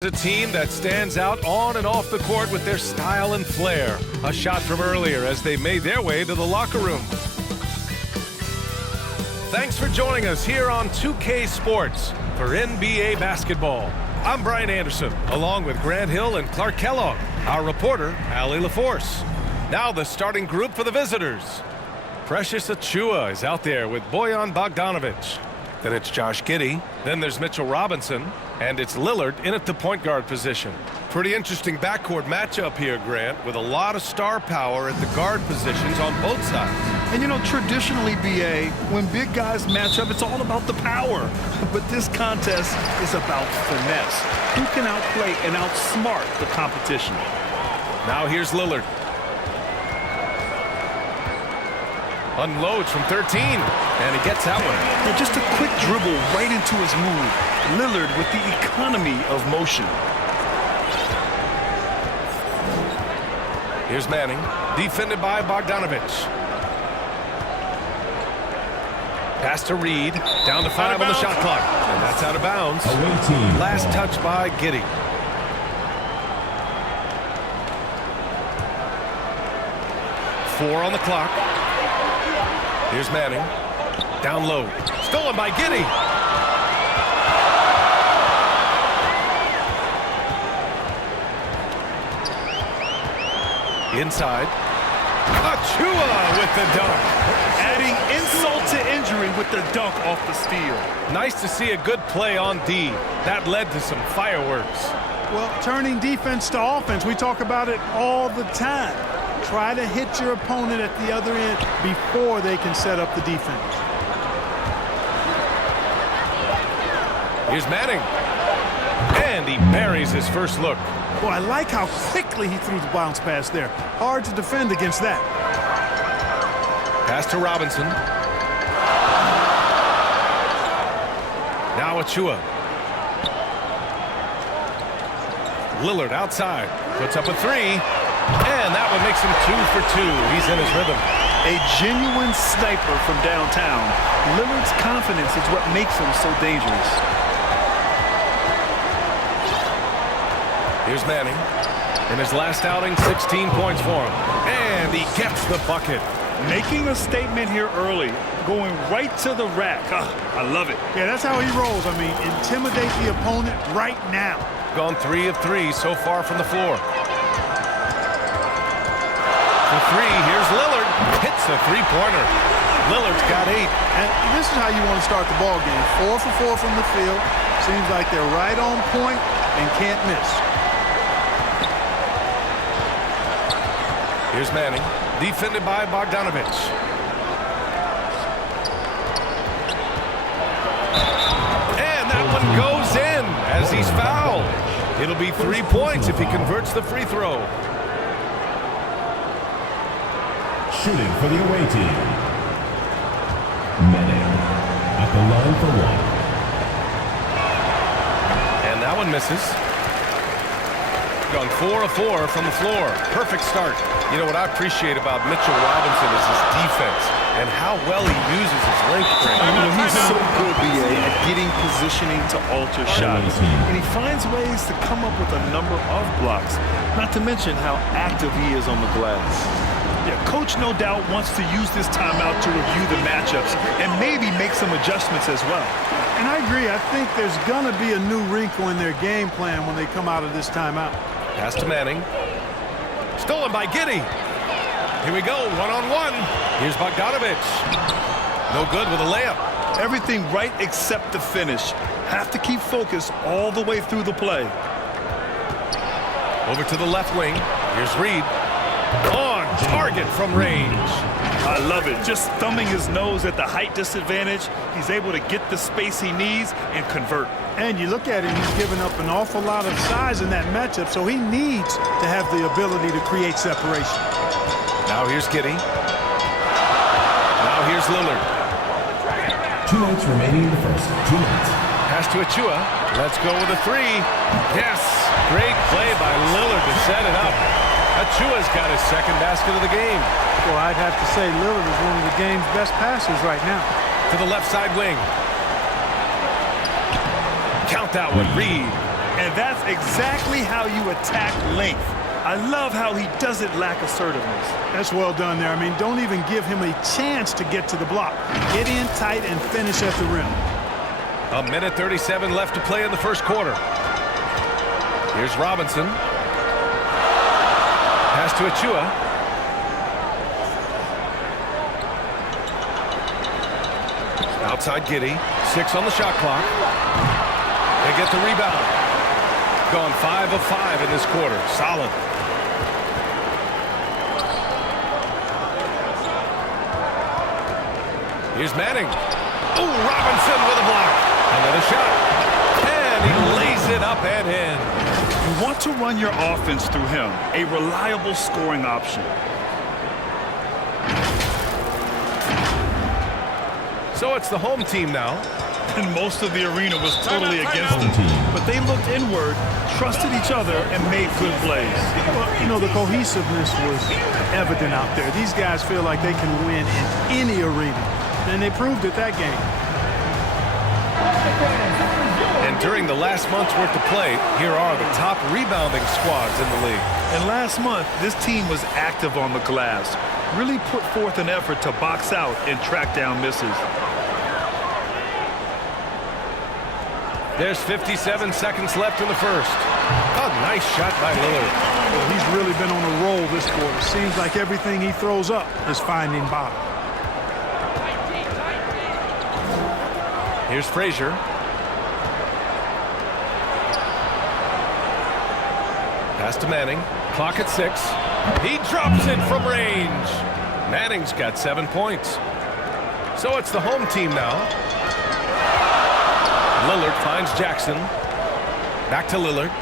A team that stands out on and off the court with their style and flair. A shot from earlier as they made their way to the locker room. Thanks for joining us here on 2K Sports for NBA basketball. I'm Brian Anderson, along with Grant Hill and Clark Kellogg. Our reporter, Allie LaForce. Now the starting group for the visitors. Precious Achiuwa is out there with Bojan Bogdanovic. Then it's Josh Giddey. Then there's Mitchell Robinson. And it's Lillard in at the point guard position. Pretty interesting backcourt matchup here, Grant, with a lot of star power at the guard positions on both sides. And you know, traditionally, BA, when big guys match up, it's all about the power. But this contest is about finesse. Who can outplay and outsmart the competition? Now here's Lillard. Unloads from 13, and he gets that one. Yeah, just a quick dribble right into his move. Lillard with the economy of motion. Here's Manning, defended by Bogdanovic. Pass to Reed, down to 5 on the shot clock, and that's out of bounds. Last touch by Giddey. Four on the clock. Here's Manning. Down low. Stolen by Giddey. Inside. Achiuwa with the dunk. Adding insult to injury with the dunk off the steal. Nice to see a good play on D. That led to some fireworks. Well, turning defense to offense, we talk about it all the time. Try to hit your opponent at the other end before they can set up the defense. Here's Manning. And he buries his first look. Well, I like how quickly he threw the bounce pass there. Hard to defend against that. Pass to Robinson. Now Achiuwa. Lillard outside. Puts up a three. And that one makes him 2 for 2. He's in his rhythm. A genuine sniper from downtown. Lillard's confidence is what makes him so dangerous. Here's Manning. In his last outing, 16 points for him. And he gets the bucket. Making a statement here early. Going right to the rack. I love it. Yeah, that's how he rolls. I mean, intimidate the opponent right now. Gone 3 of 3 so far from the floor. For three, here's Lillard. Hits a three-pointer. Lillard's got 8. And this is how you want to start the ball game. 4 for 4 from the field. Seems like they're right on point and can't miss. Here's Manning, defended by Bogdanovic. And that one goes in as he's fouled. It'll be 3 points if he converts the free throw. Shooting for the away team. Manning at the line for 1. And that one misses. Gone 4 of 4 from the floor. Perfect start. You know what I appreciate about Mitchell Robinson is his defense and how well he uses his length. He's so good, BA, at getting positioning to alter shots. And he finds ways to come up with a number of blocks, not to mention how active he is on the glass. Yeah, Coach no doubt wants to use this timeout to review the matchups and maybe make some adjustments as well. And I agree. I think there's going to be a new wrinkle in their game plan when they come out of this timeout. Pass to Manning. Stolen by Giddey. Here we go, one-on-one. Here's Bogdanovic. No good with a layup. Everything right except the finish. Have to keep focus all the way through the play. Over to the left wing. Here's Reed. On target from range. I love it. Just thumbing his nose at the height disadvantage. He's able to get the space he needs and convert. And you look at him, he's given up an awful lot of size in that matchup, so he needs to have the ability to create separation. Now here's Giddey. Now here's Lillard. 2 minutes remaining in the first. 2 minutes. Pass to Achiuwa. Let's go with a three. Yes. Great play by Lillard to set it up. Achiuwa's got his second basket of the game. Well, I'd have to say Lillard is one of the game's best passers right now. To the left side wing. Count that one. Reed And that's exactly how you attack length. I love how he doesn't lack assertiveness. That's well done there. I mean, don't even give him a chance to get to the block. Get in tight and finish at the rim. A minute 37 left to play in the first quarter. Here's Robinson. Pass to Achua. Outside Giddey. 6 on the shot clock. They get the rebound. Gone 5 of 5 in this quarter. Solid. Here's Manning. Oh, Robinson with a block. Another shot. And he lays it up and in. You want to run your offense through him, a reliable scoring option. So it's the home team now. And most of the arena was totally against them. But they looked inward, trusted each other, and made good plays. Well, you know, the cohesiveness was evident out there. These guys feel like they can win in any arena. And they proved it that game. And during the last month's worth of play, here are the top rebounding squads in the league. And last month, this team was active on the glass. Really put forth an effort to box out and track down misses. There's 57 seconds left in the first. A nice shot by Lillard. Well, he's really been on a roll this quarter. Seems like everything he throws up is finding bottom. Here's Frazier. Pass to Manning. Clock at 6. He drops it from range. Manning's got 7 points. So it's the home team now. Lillard finds Jackson. Back to Lillard.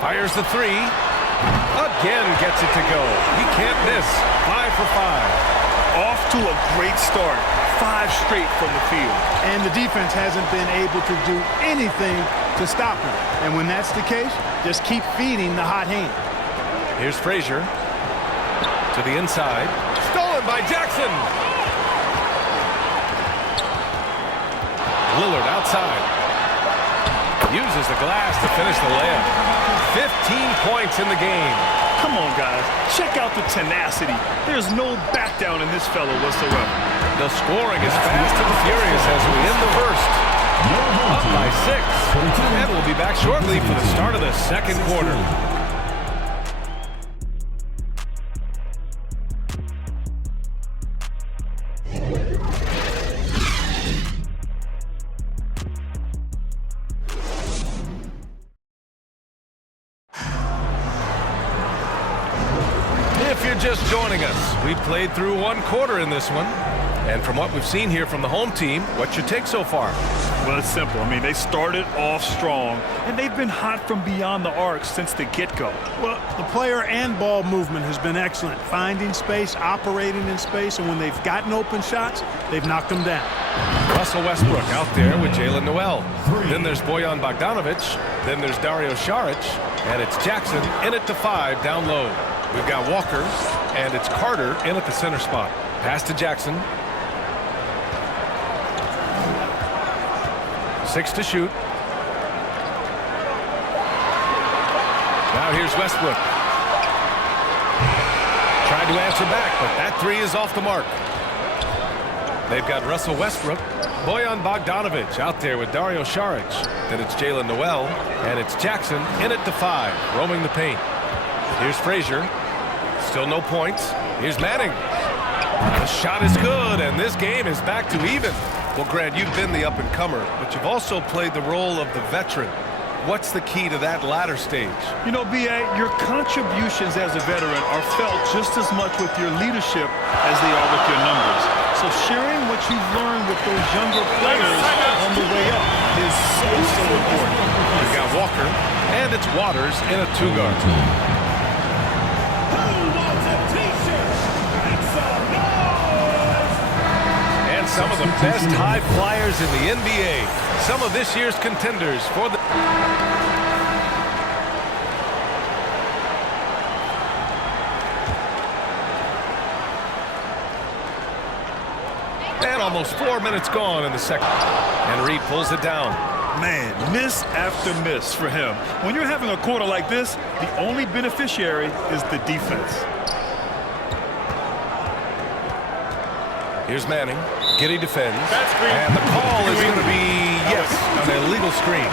Fires the 3. Again gets it to go. He can't miss. 5 for 5. Off to a great start. 5 straight from the field. And the defense hasn't been able to do anything to stop him. And when that's the case, just keep feeding the hot hand. Here's Frazier. To the inside. Stolen by Jackson. Lillard outside. Uses the glass to finish the layup. 15 points in the game. Come on, guys. Check out the tenacity. There's no back down in this fellow whatsoever. The scoring is fast and furious as we end the first. Up by 6. And we'll be back shortly for the start of the second quarter. Just joining us. We played through 1 quarter in this one. And from what we've seen here from the home team, what's your take so far? Well, it's simple. I mean, they started off strong, and they've been hot from beyond the arc since the get-go. Well, the player and ball movement has been excellent. Finding space, operating in space, and when they've gotten open shots, they've knocked them down. Russell Westbrook out there with Jalen Noel. Then there's Bojan Bogdanovic. Then there's Dario Saric. And it's Jackson in at the 5 down low. We've got Walker, and it's Carter in at the center spot. Pass to Jackson. 6 to shoot. Now here's Westbrook. Tried to answer back, but that 3 is off the mark. They've got Russell Westbrook, Bojan Bogdanovic out there with Dario Saric. Then it's Jalen Noel, and it's Jackson in at the 5, roaming the paint. Here's Frazier. Still no points. Here's Manning. The shot is good, and this game is back to even. Well, Grant, you've been the up-and-comer, but you've also played the role of the veteran. What's the key to that latter stage? You know, B.A., your contributions as a veteran are felt just as much with your leadership as they are with your numbers. So sharing what you've learned with those younger players on the way up is so important. We've got Walker, and it's Waters in a 2-guard. Some of the best high flyers in the NBA. Some of this year's contenders for the... And almost 4 minutes gone in the second. And Reed pulls it down. Man, miss after miss for him. When you're having a quarter like this, the only beneficiary is the defense. Here's Manning. Giddey defends. And the call is going to be, yes, an illegal screen.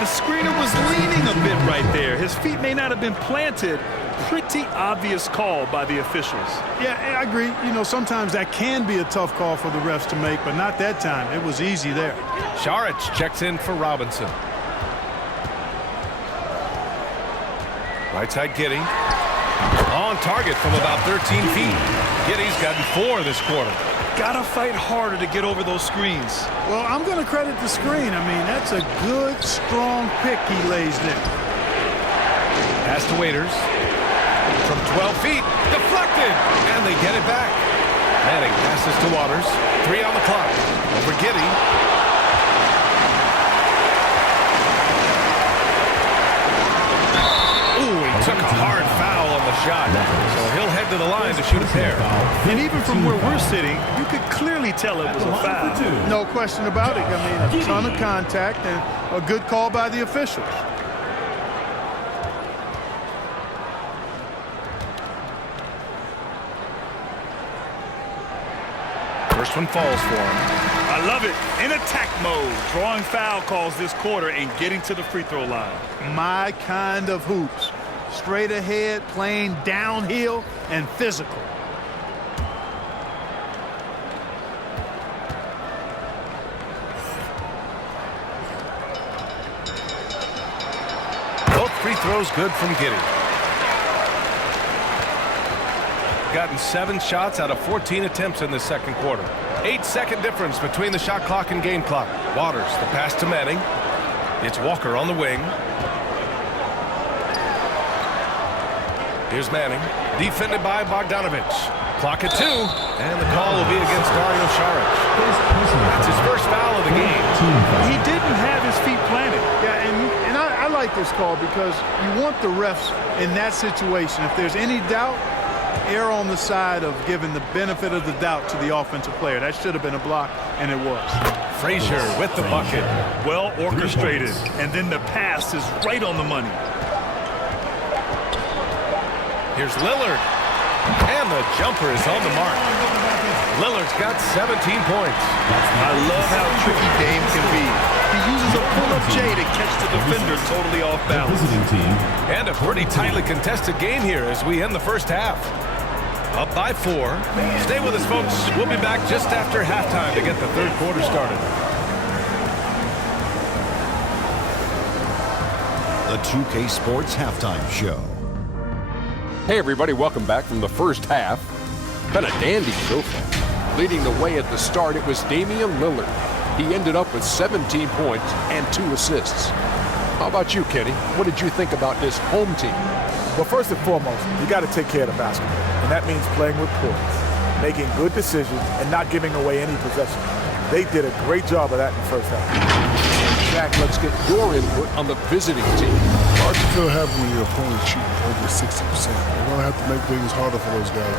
The screener was leaning a bit right there. His feet may not have been planted. Pretty obvious call by the officials. Yeah, I agree. You know, sometimes that can be a tough call for the refs to make, but not that time. It was easy there. Sharich checks in for Robinson. Right side Giddey. On target from about 13 feet. Giddey's gotten 4 this quarter. Gotta fight harder to get over those screens. Well, I'm going to credit the screen. I mean, that's a good, strong pick he lays there. Pass to Waiters. From 12 feet. Deflected. And they get it back. Manning passes to Waters. 3 on the clock. Over Giddey. Ooh, he took a hard foul on the shot. So he'll head to the line to shoot a pair. And even from where we're sitting, you could clearly tell it was a foul. No question about it. I mean, a ton of contact and a good call by the officials. First one falls for him. I love it. In attack mode, drawing foul calls this quarter and getting to the free throw line. My kind of hoops. Straight ahead, playing downhill, and physical. Both free throws good from Giddey. Gotten 7 shots out of 14 attempts in the second quarter. 8-second difference between the shot clock and game clock. Waters, the pass to Manning. It's Walker on the wing. Here's Manning, defended by Bogdanovich. Clock at 2, and the call will be against Dario Saric. That's his first foul of the game. He didn't have his feet planted. Yeah, and I like this call because you want the refs in that situation. If there's any doubt, err on the side of giving the benefit of the doubt to the offensive player. That should have been a block, and it was. Frazier with the bucket. Well orchestrated, and then the pass is right on the money. Here's Lillard, and the jumper is on the mark. Lillard's got 17 points. I love how tricky Dame can be. He uses a pull-up J to catch the defender totally off balance. And a pretty tightly contested game here as we end the first half. Up by 4. Stay with us, folks. We'll be back just after halftime to get the third quarter started. The 2K Sports Halftime Show. Hey everybody, welcome back from the first half. Been a dandy so far. Leading the way at the start, it was Damian Lillard. He ended up with 17 points and 2 assists. How about you, Kenny? What did you think about this home team? Well, first and foremost, you got to take care of the basketball. And that means playing with poise, making good decisions, and not giving away any possession. They did a great job of that in the first half. Jack, let's get your input on the visiting team. Hard to feel happy when your opponent shooting over 60%. You're going to have to make things harder for those guys.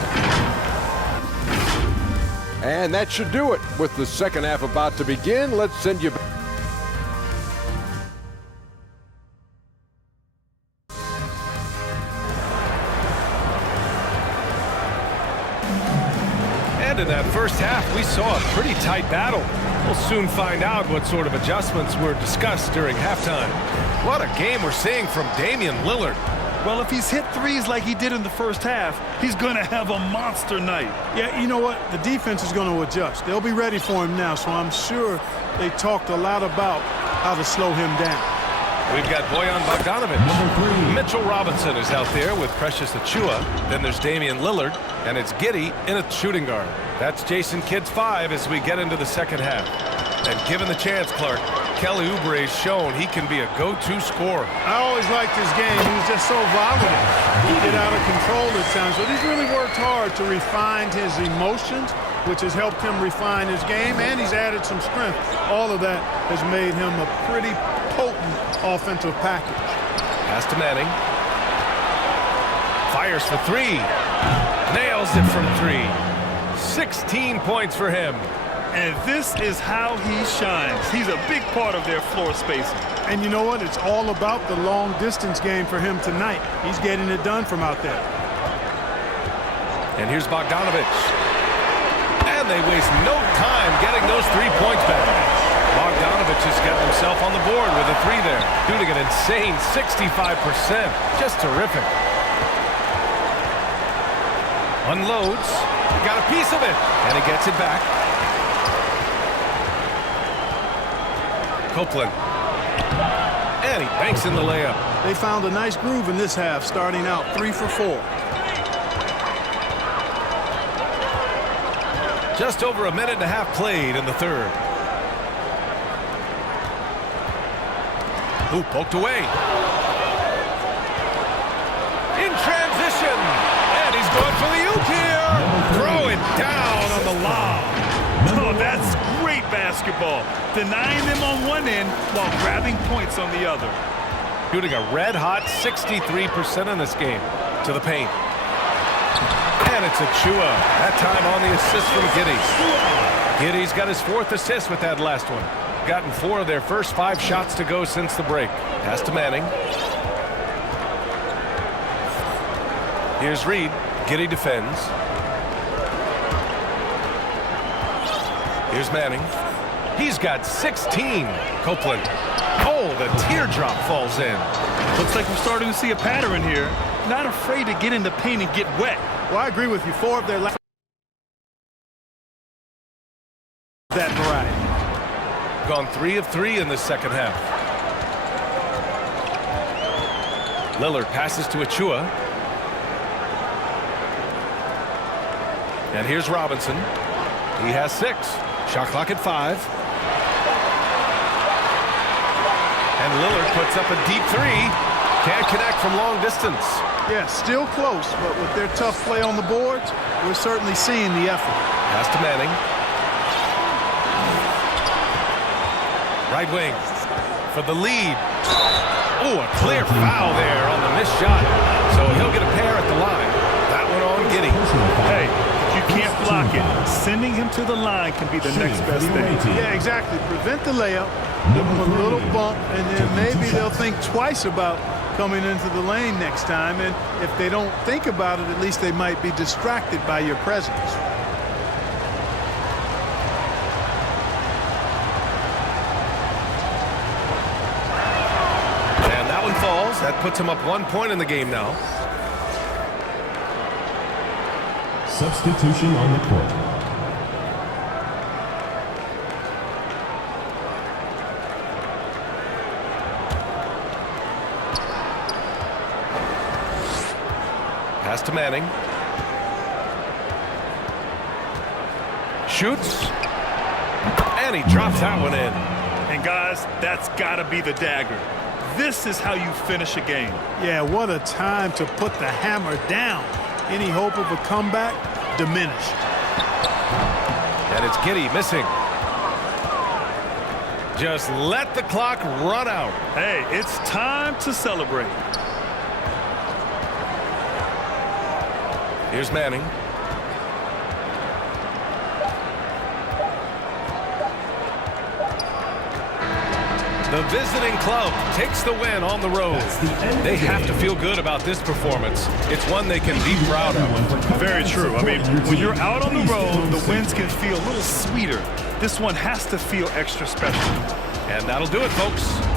And that should do it. With the second half about to begin, let's send you back. And in that first half, we saw a pretty tight battle. We'll soon find out what sort of adjustments were discussed during halftime. What a game we're seeing from Damian Lillard. Well, if he's hit threes like he did in the first half, he's going to have a monster night. Yeah, you know what? The defense is going to adjust. They'll be ready for him now, so I'm sure they talked a lot about how to slow him down. We've got Bojan Bogdanovic. Mitchell Robinson is out there with Precious Achiuwa. Then there's Damian Lillard, and it's Giddey in a shooting guard. That's Jason Kidd's 5 as we get into the second half. And given the chance, Clark, Kelly Oubre's shown he can be a go-to scorer. I always liked his game. He was just so volatile. He get out of control at times, but he's really worked hard to refine his emotions, which has helped him refine his game, and he's added some strength. All of that has made him a pretty potent offensive package. Pass to Manning. Fires for 3. Nails it from 3. 16 points for him. And this is how he shines. He's a big part of their floor spacing. And you know what? It's all about the long distance game for him tonight. He's getting it done from out there. And here's Bogdanovich. And they waste no time getting those 3 points back. Bogdanovich has got himself on the board with a 3 there. Shooting an insane 65%. Just terrific. Unloads. Got a piece of it. And he gets it back. Copeland. And he banks in the layup. They found a nice groove in this half, starting out 3 for 4. Just over a minute and a half played in the third. Ooh, poked away. In transition. And he's going for the oop here. Throw it down on the lob. Oh, that's great basketball. Denying them on one end while grabbing points on the other. Shooting a red-hot 63% in this game. To the paint. And it's Achua. That time on the assist from Giddey. Giddey's got his 4th assist with that last one. Gotten 4 of their first 5 shots to go since the break. Pass to Manning. Here's Reed. Giddey defends. Here's Manning. He's got 16. Copeland. Oh, the teardrop falls in. Looks like we're starting to see a pattern here. Not afraid to get in the paint and get wet. Well, I agree with you. 4 of their last that variety. Gone 3 of 3 in the second half. Lillard passes to Achua. And here's Robinson. He has 6. Shot clock at 5. And Lillard puts up a deep 3. Can't connect from long distance. Yeah, still close, but with their tough play on the boards, we're certainly seeing the effort. Pass to Manning. Right wing for the lead. Oh, a clear foul there on the missed shot. So he'll get a pair at the line. That one on Giddey. Hey, you can't block it. Sending him to the line can be the next best thing. Yeah, exactly. Prevent the layup, give them a little bump, and then maybe they'll think twice about coming into the lane next time. And if they don't think about it, at least they might be distracted by your presence. And that one falls. That puts him up 1 point in the game now. Substitution on the court. Pass to Manning. Shoots. And he drops that one in. And guys, that's got to be the dagger. This is how you finish a game. Yeah, what a time to put the hammer down. Any hope of a comeback diminished. And it's Giddey missing. Just let the clock run out. Hey, it's time to celebrate. Here's Manning. The visiting club takes the win on the road. They have to feel good about this performance. It's one they can be proud of. Very true. I mean, when you're out on the road, the wins can feel a little sweeter. This one has to feel extra special. And that'll do it, folks.